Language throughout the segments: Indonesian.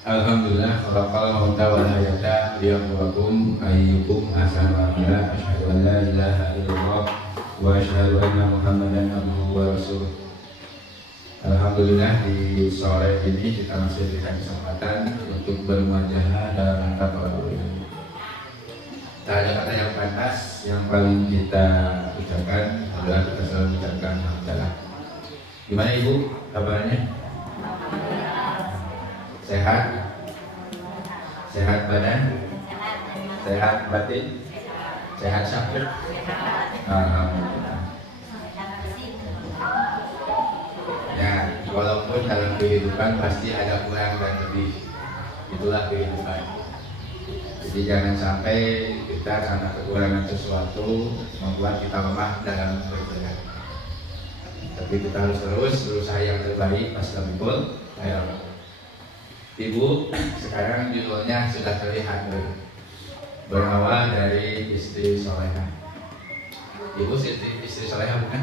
Alhamdulillah, khalaqal mauta wal hayata liyabluwakum ayyukum ahsanu amala. Asyhadu an la ilaha illallah wa asyhadu anna Muhammadan abduhu wa rasuluh. Alhamdulillah, di sore ini kita masih diberikan kesempatan untuk bermuajahah dalam rangka tolabul ilmi. Tak ada kata yang pantas, yang paling kita ucapkan adalah kita selalu ucapkan alhamdulillah. Gimana Ibu kabarnya? Sehat? Sehat badan? Sehat batin? Sehat syahid? Alhamdulillah. Ya, walaupun dalam kehidupan pasti ada kurang dan lebih. Itulah kehidupan. Jadi jangan sampai kita karena kekurangan sesuatu membuat kita lemah dalam beribadah. Tapi kita harus terus berusaha yang terbaik. Astagfirullah. Ibu, sekarang judulnya sudah terlihat berawal dari istri solehah. Ibu istri solehah bukan?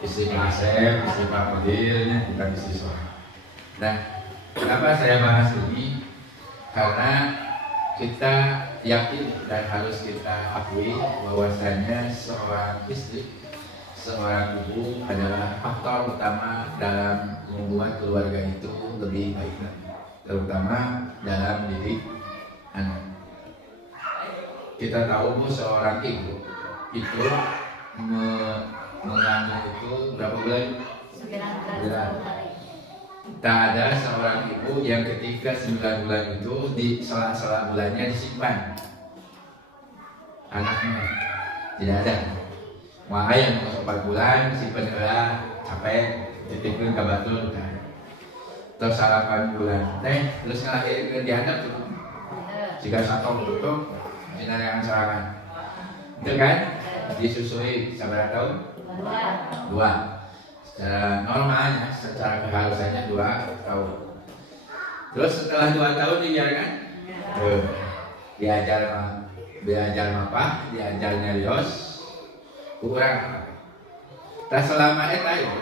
Istri Pak Asep, istri Pak Mudirnya bukan istri solehah. Nah, kenapa saya bahas ini? Karena kita yakin dan harus kita akui bahwasanya seorang istri, seorang ibu adalah faktor utama dalam membuat keluarga itu lebih baik, terutama dalam didik anak. Kita tahu seorang ibu itu mengandung itu berapa bulan? 9 bulan. Tak ada seorang ibu yang ketika 9 bulan itu di sela-sela bulannya disimpan anaknya, tidak ada. Wah yang 4 bulan simpen heula capek titipkeun ka batur terus 8 bulan terus ngalahirkeun dihandap tuh jika satong tutup dina yang serangan itu kan disusui sabaraha tahun? 2. Secara normalnya, secara keharusannya 2 tahun. Terus setelah 2 tahun dibiarkan diajar mapah, diajar nyarios kurang. Tak selama itu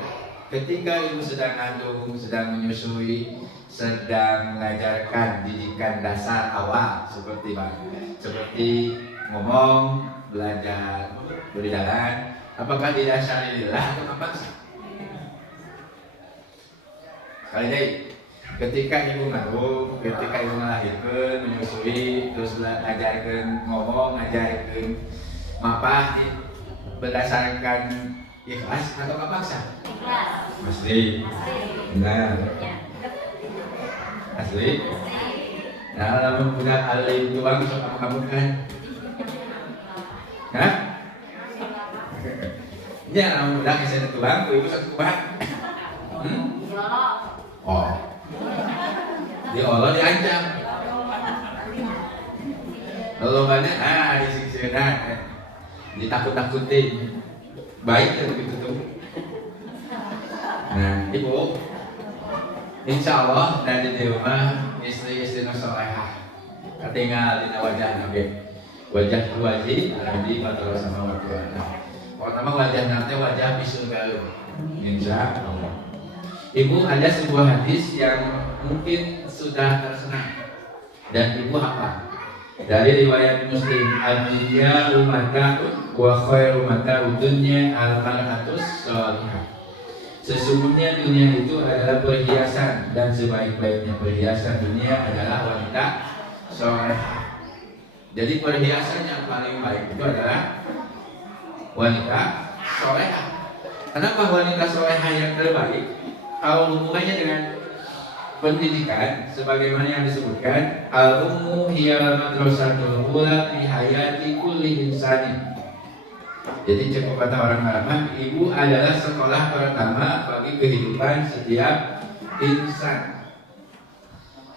ketika ibu sedang ngandung, sedang menyusui, sedang mengajarkan didikan dasar awal seperti ngomong, belajar, berjalan, apakah didasarilah atau memaksa? Sekali lagi, ketika ibu ngandung, ketika ibu melahirkan, menyusui, terus ajarkan ngomong, ajarkan mapah, berdasarkan ikhlas atau paksa? Ikhlas. Asli. Benar. Asli. Nah, lamun budak alim tuang sok kamu kan? Hah? Ya, lamun budak geus tuang, ibu sok kuat. Oh. Di Allah diancam. Lalu mana disiksa, ditakut-takutin. Baik ya begitu tuh. Nah, ibu, insya Allah dari di rumah istri-istri solehah ketinggal di wajah nabi, wajah wajib nabi patro sama waktu. Pertama wajah nanti wajah bisul galuh. Insya Allah. Ibu, ada sebuah hadis yang mungkin sudah terkenal dan ibu hafal. Dari riwayat Muslim, al-dunya mata'un wa khairu mata'ud dunya al-mar'atus shalihah. Sesungguhnya dunia itu adalah perhiasan dan sebaik-baiknya perhiasan dunia adalah wanita shalihah. Jadi perhiasan yang paling baik itu adalah wanita shalihah. Kenapa wanita shalihah yang terbaik? Kalau hubungannya dengan pendidikan, sebagaimana yang disebutkan, al-ummu hiya madrasatul ula fi hayati kulli insanin. Jadi cukup kata orang Arab, ibu adalah sekolah pertama bagi kehidupan setiap insan.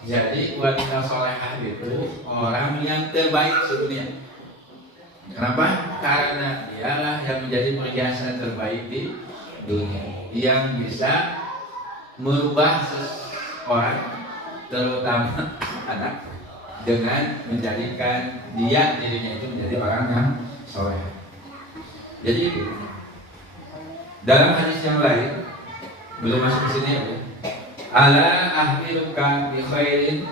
Jadi wanita solehah itu orang yang terbaik sedunia. Kenapa? Karena dialah yang menjadi perhiasan terbaik di dunia, yang bisa merubah seseorang, terutama anak, dengan menjadikan dirinya itu menjadi orang yang soleh. Jadi dalam hadis yang lain, belum masuk ke sini ya, Ala ahliruka bi khairin.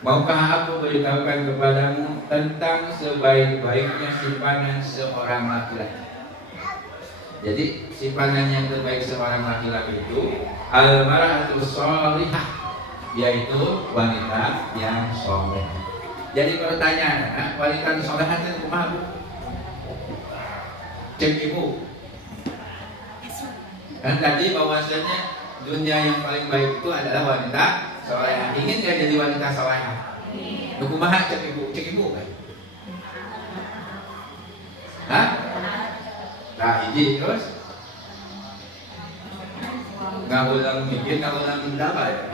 Maukah aku beritahukan kepadamu tentang sebaik-baiknya simpanan seorang laki-laki? Jadi simpanan yang terbaik seorang laki-laki itu al-mar'atu sholihah, yaitu wanita yang soleh. Jadi pertanyaan, wanita solehah itu kumaha? Cek ibu. Kan tadi bahwasanya dunia yang paling baik itu adalah wanita solehah. Ingin nggak jadi wanita solehah? Kumaha cek ibu kan? Hah? Nah ini terus nggak ulang mikir, nggak ulang mendapat ya.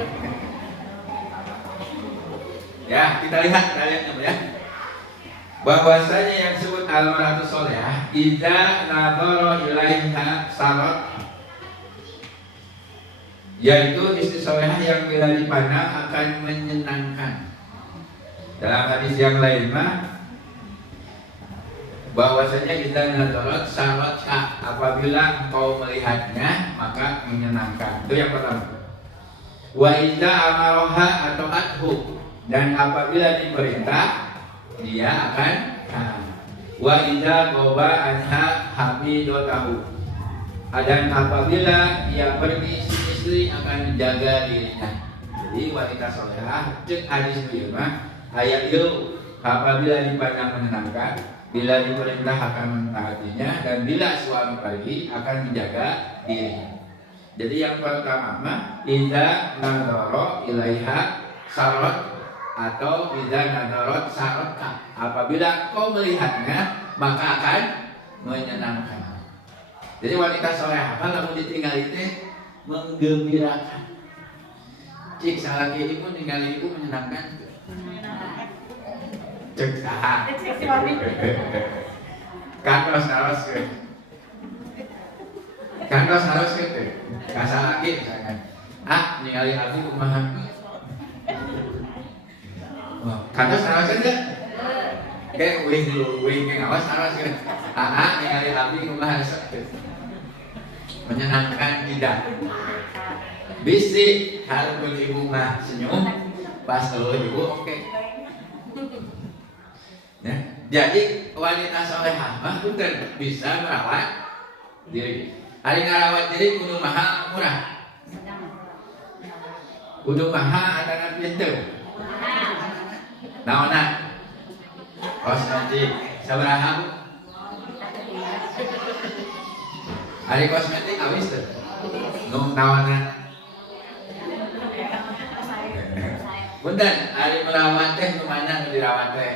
Ya kita lihat ya, bahwasanya yang disebut al-mar'atu sholihah idza nadhara ilaiha sarat, yaitu istri solehah yang bila dipandang akan menyenangkan. Dalam hadis yang lain mah bahwasanya idza nadarat saratka, apabila engkau melihatnya maka menyenangkan. Itu yang pertama. Wa idza amaroha atau athu, dan apabila diperintah dia akan taat. Wa idza qaba anha hamidotahu, dan apabila ia pergi istri akan menjaga dirinya. Jadi wanita solehah cek hadis ieu mah ayat ieu apabila dipandang menyenangkan, bila diperintah akan mentaatinya, dan bila suami pergi akan menjaga dirinya. Jadi yang pertama mah idza nadhara ilaiha sarat atau idza nadarat saratka, apabila kau melihatnya maka akan menyenangkan. Jadi wanita solehah lamun ditinggal itu menggembirakan. Cik salaki ibu tinggal ibu menyenangkan. Cek saha. Kantos harus gitu. Kasar lagi misalkan. Ningali abi kumaha. Kantos harus enggak? Kayak wing awas harus gitu. Ningali abi kumaha. Menyenangkan tidak. Bisi harus ibu mah senyum, pas kalau ibu oke. Ya, jadi wanita solehah mah bukan bisa merawat diri. Hari ngarawat diri kudu mahal murah. Kudu mahal ada pintu. Naona? Kosmetik sabaraha? Hari kosmetik awis tuh. Nu naona? Punten, hari merawat teh nu mana nu dirawat teh?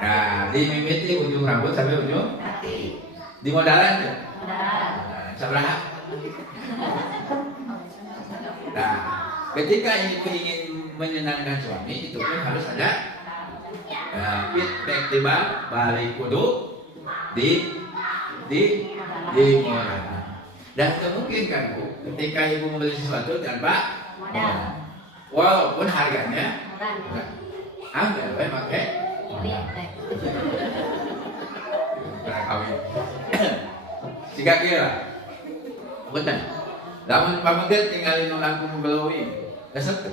Nah, dimimiti ujung rambut sampai ujung kaki. Di modalan tuh? Sabaraha? Nah, ketika ibu ingin menyenangkan suami itu pun harus ada feedback tiba balik kudu di modal. Dan mungkin kan Bu, ketika ibu membeli sesuatu tanpa modal, walaupun harganya ambil pakai kawin. Jika kira, betul. Lamun pamaget tinggalin lampu glowing, resep.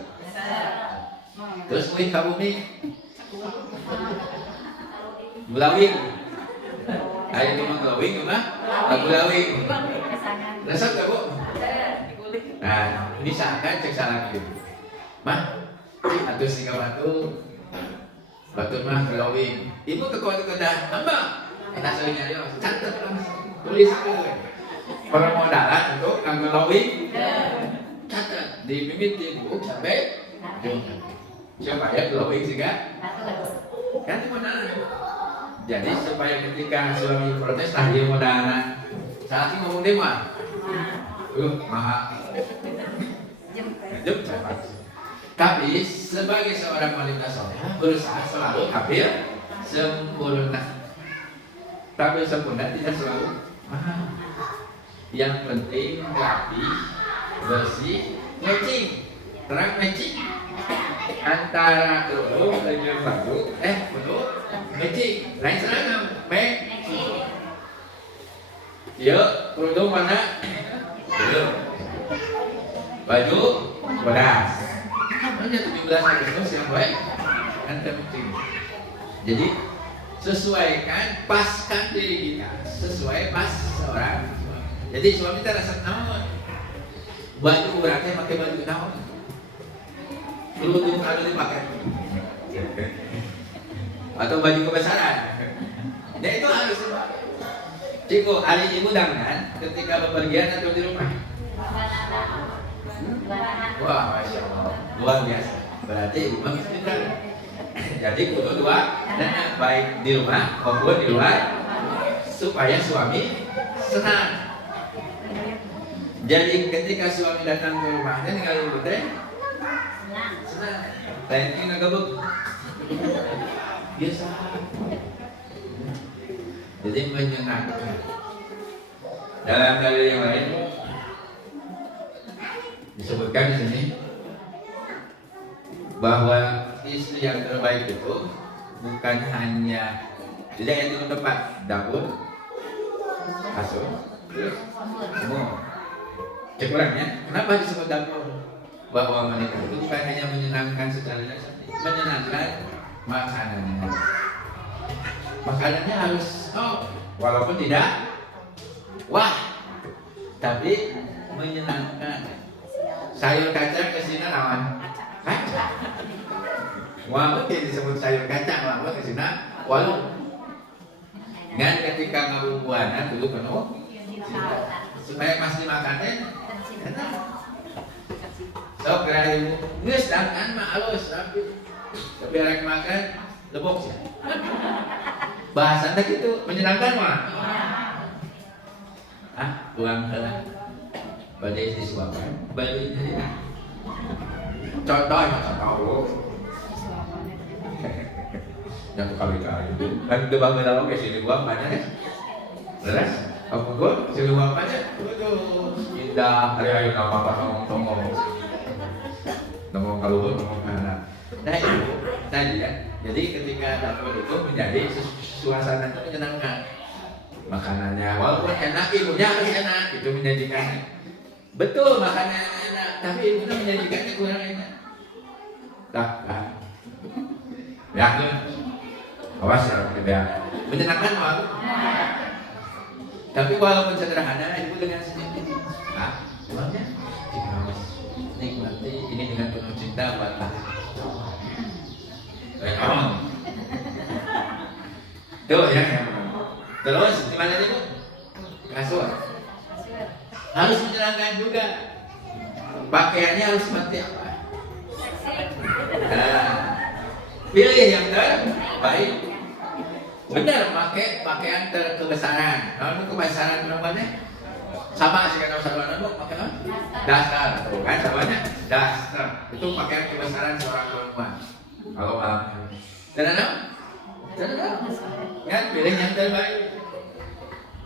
Terus wih kamu nih, glowing. Hari itu mah glowing, mah glowing. Resep gak Bu? Nah, bisa kan cek salah gitu. Mah, atau singa batu mah glowing. Ibu kekoda hamba. Kita sering nyari, catat tulis gue. Permodalan untuk glowing. Catat di mimit ibu sampai supaya glowing juga. Kan modalnya. Jadi supaya ketika suami protes dia modalnya. Saat ini ngomong dia mah. Mahal. Jep, tapi sebagai seorang wanita solehah berusaha selalu hampir sempurna. Tapi sempurna tidak selalu mahal. Yang penting rapi, bersih, matching, terang matching. Antara kerudung dengan baju, betul, matching. Lain seragam, matching. Ya, kerudung mana? Belum. baju beras. Hanya 17 Agustus yang baik kan penting. Jadi sesuaikan, paskan diri kita sesuai pas seorang. Jadi suami kita rasa naon, baju beratnya pakai baju naon, kerudung kalau dipakai, atau baju kebesaran. Ya itu harus. Ciko, hari ibu dangan ketika bepergian atau di rumah. Wah, masya Allah, luar biasa. Berarti ibu menginstruksikan. Jadi kudu dua, dan baik di rumah maupun di luar, supaya suami senang. Jadi ketika suami datang ke rumahnya tinggal ibu teh senang. Lain kita gabung biasa. Jadi menyenangkan. Dalam dalil yang lain disebutkan di sini bahwa istri yang terbaik itu bukan hanya tidak yang di tempat dapur, kasur, semua. Cek orangnya, kenapa disebut dapur? Bahwa wanita itu bukan hanya menyenangkan secara jasmani, menyenangkan makanannya. Makanannya harus walaupun tidak wah, tapi menyenangkan. Sayur kacang kesini lawan kacang. Wah, mungkin disebut sayur kacang, wah kesini walau. Dan ketika ngabumbuanan dulu penuh, supaya pasti makannya enak. So kira ibu, nges dan mah halus tapi rek makan lebok sih. Bahasanya gitu menyenangkan mah. Buang heula. Badai disuapkan, badai jadi. Contoh. Yang kali-kali kan udah bangun dalam ke sini buang banyak ya. Beres? Apa gua sini buang banyak? Waduh, indah. Hari ayo nama apa ngomong kalau ngomong anak. Nah itu tadi ya. Jadi ketika dapur itu menjadi suasana itu menyenangkan. Makanannya walaupun enak, ibunya harus enak, itu menyajikan. Betul makanannya enak, tapi ibunya menyajikannya kurang enak. Tak. Ya, awas ya, tidak menyenangkan waktu. Tapi walaupun sederhana, ibu dengan sendiri. Uangnya nikmati ini dengan penuh cinta buat tuh ya. Terus gimana nih bu? Kasur harus menyenangkan juga. Pakaiannya harus seperti apa? Pilih yang terbaik. Benar, pakai pakaian terkebesaran. Kalau kebesaran namanya sama sih kan sama bu, pakai apa? Dasar, tuh kan namanya dasar. Itu pakaian kebesaran seorang perempuan. Kalau malam, dan kan pilih yang terbaik.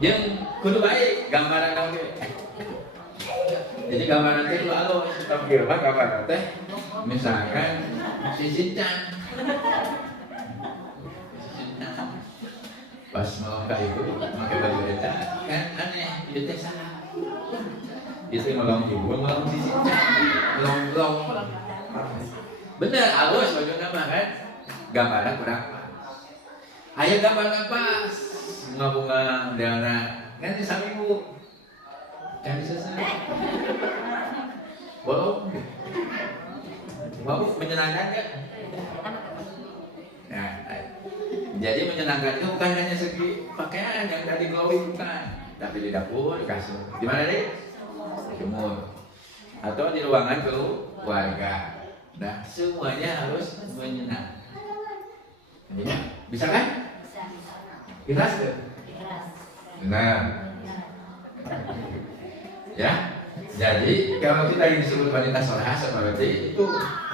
Yang kudu baik, gambaran kamu. Jadi gambaran itu lalu tampil apa gambaran teh? Misalkan si Cincan. Pas mau ke ibu pakai baju eta kan aneh, itu teh salah. Itu melong ibu, melong si Cincan, melong. Bener, halus baju nama kan? Gambaran kurang pas. Ayo gambaran pas. Bunga-bunga darah kan di samping ibu. Jangan disesat. Wow. Wow, menyenangkan kan? Nah, jadi menyenangkan itu bukan hanya segi pakaian yang tadi glowing, bukan, tapi di dapur, di kasur. Di mana deh? Di jemur. Atau di ruangan keluarga. Nah, semuanya harus menyenangkan. Bisa kan? Ikhlas ke? Benar. Ya. Jadi kalau kita ingin disebut wanita solehah seperti itu,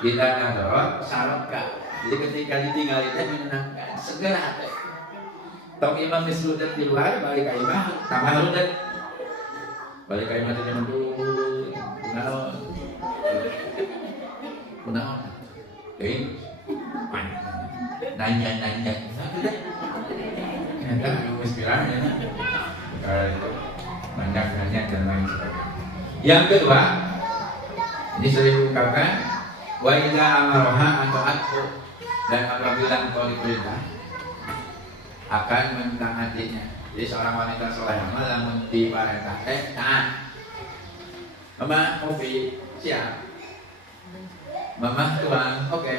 kita ngador salaka. Jadi ketika ditinggal itu menyenangkan, segera hati. Tong imam disebutkan di luar, balik ke imam, tambah rudet. Balik ke imam itu dulu, kunaon, nanya. Ternyata inspirasi kalau itu banyak nanya dan lain sebagainya. Yang kedua, Ini sering diungkapkan wa idza amaroha atau atau, dan apabila engkau diperintah akan mentaatinya. Jadi seorang wanita soleh lamun diperintah taat. Mama kopi siap. Mama tuang oke.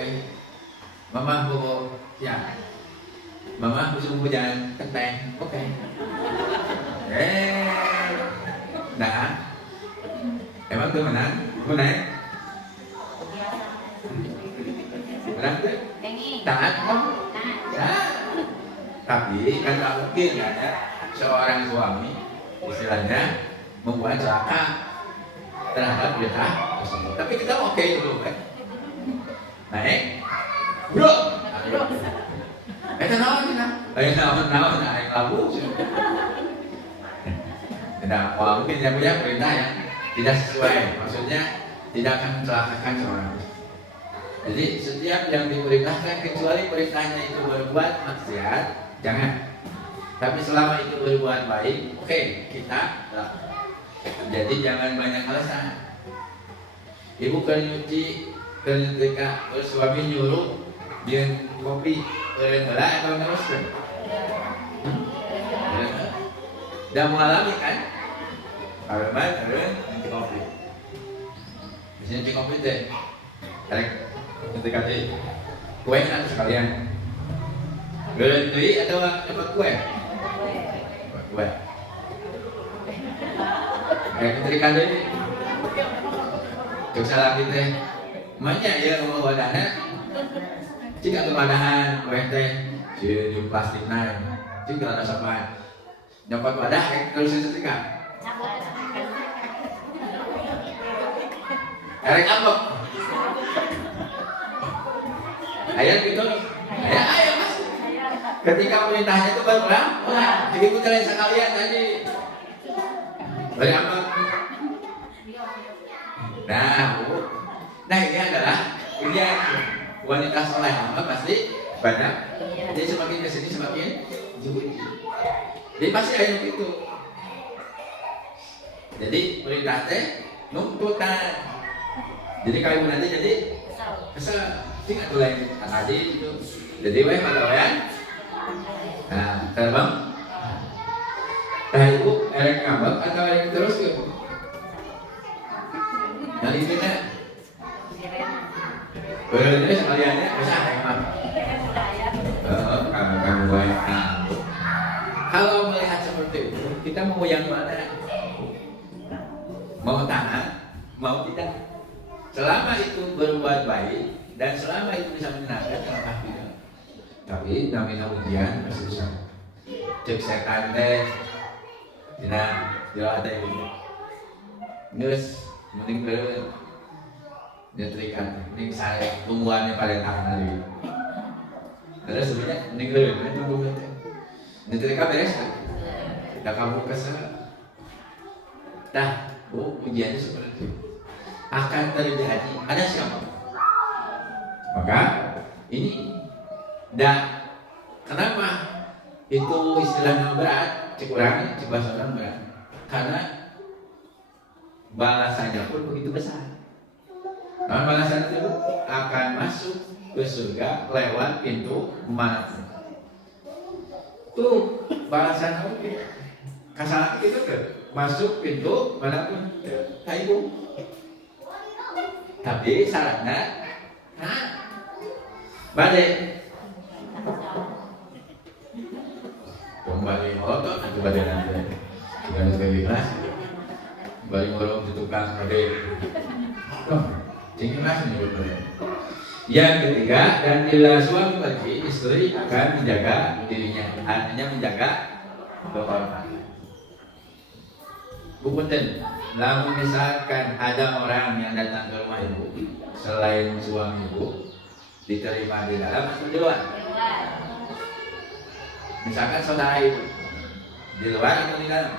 Mama bubuk siap. Mama musim hujan kenteng oke. Nah, emang tuh menang? Menang? Menang tuh? Taat kok? Ya. Tapi kan tak mungkin ada seorang suami istilahnya membuat celaka terhadap kita. Tapi kita oke dulu kan? Naik, bro. Itu naon sih nah? Naon naik labu sih. Tidak, mungkin dia punya perintah yang tidak sesuai, maksudnya tidak akan mencelakakan seorang. Jadi setiap yang diperintahkan kecuali perintahnya itu berbuat maksiat, jangan. Tapi selama itu berbuat baik, oke, kita lakukan. Jadi jangan banyak alasan. Ibu kan nyuci ketika suami nyuruh dia kopi belah atau terus udah mengalami kan? Kalau main, nanti kopi. Biasanya nanti kopi deh. Ketika di kue kan sekalian. Berhenti atau dapat kue? Kue. Ketika di cek salah kita, banyak ya wadahnya. Jika kewadahan kue teh, di plastik naik, jika ada sapan, nyopot wadah terus setrika. Erek ambek. Ayat gitu. Ayat mas. Ketika perintahnya itu berperang, jadi puterin sekalian tadi. Beri ambek. Nah ini adalah ini wanita soleh pasti banyak. Jadi semakin kesini semakin jauh. Jadi pasti ada begitu. Jadi perintah teh numputan. Jadi kalau nanti jadi kesel, tinggal tuh lain tadi itu. Jadi pegawaian. Nah, terbang. Nah ibu erek ngambek atau erek terus gitu. Yang intinya berarti sekaliannya bisa hemat. Kalau melihat seperti itu, kita mau yang mana? Mau taat, mau tidak? Selama itu berbuat baik dan selama itu bisa menyenangkan, kenapa tidak? Tapi namanya ujian masih susah. Cek setan deh, tidak ada yang nges, mending beli. Dia terikat, ini saya tumbuhannya pada tangan lagi. Ada sebenarnya mending beli, ini tumbuhan. Dia terikat beres, tidak kamu kesel. Dah, ujiannya seperti itu. Akan terjadi, ada siapa? Maka ini dah kenapa itu istilahnya berat, kurangnya bahasa berat, karena balasannya pun begitu besar. Karena balasan itu akan masuk ke surga lewat pintu manapun. Tuh balasan itu kesalahan itu masuk pintu manapun. Ibu. Tapi syaratnya, balik kembali otot itu balik nanti, kembali ke ikhlas, kembali ngorong di tukang balik, ikhlas menyebut balik. Yang ketiga, dan bila suami pergi, istri akan menjaga dirinya, artinya menjaga kehormatan. Punten, namun misalkan ada orang yang datang ke rumah ibu selain suami ibu, diterima di dalam atau di luar? Misalkan saudara ibu di luar atau di dalam?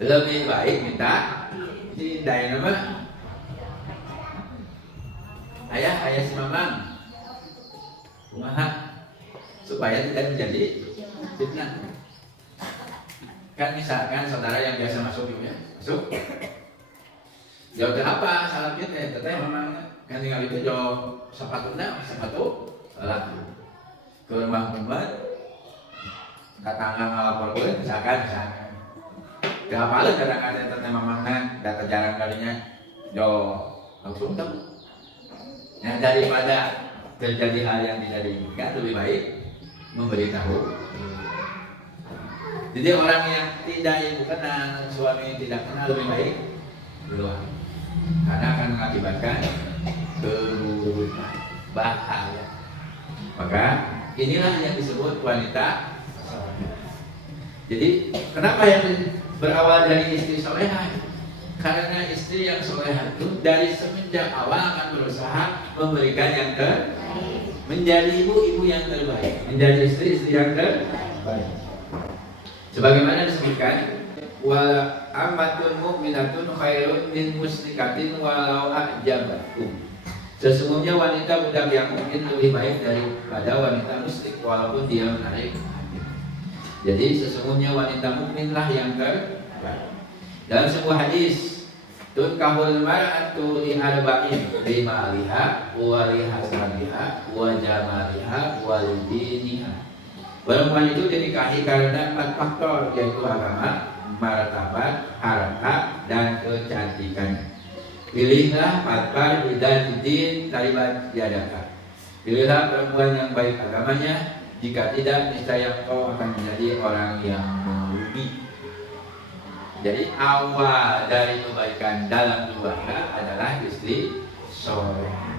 Lebih baik minta dihindari nama ayah si mamang kumaha supaya tidak menjadi fitnah. Kan misalkan saudara yang biasa masuk ya, masuk. Jauh apa salah kita? Teteh memang kan tinggal itu jauh sepatu salah ke rumah umat. Katangga ngalapor gue misalkan. Gak apa kadang-kadang teteh memangnya data jarang kalinya jauh langsung tahu. Nah daripada terjadi hal yang tidak diinginkan lebih baik memberitahu. Jadi orang yang tidak ibu kenal, suami tidak kenal lebih baik duluan, karena akan mengakibatkan keburukan, bahaya. Maka inilah yang disebut wanita. Jadi kenapa yang berawal dari istri solehah? Karena istri yang solehah itu dari semenjak awal akan berusaha memberikan yang terbaik, menjadi ibu yang terbaik, menjadi istri yang terbaik. Sebagaimana disebutkan, wala amatun mu'minatun khairun min musyrikatin walau a'jabatkum. Sesungguhnya wanita budak yang mukmin lebih baik daripada wanita musyrik walaupun dia menarik. Jadi sesungguhnya wanita mukminlah yang terbaik. Dalam sebuah hadis, tunkahul mar'atu li arba'in, limaliha wa li hasabiha wa jamaliha wa li diniha. Perempuan itu dinikahi karena 4 faktor, yaitu agama, martabat, harta, dan kecantikan. Pilihlah patpar bidan din talibat yadaka. Pilihlah perempuan yang baik agamanya, jika tidak niscaya kau akan menjadi orang yang merugi. Jadi awal dari kebaikan dalam keluarga adalah istri soleh.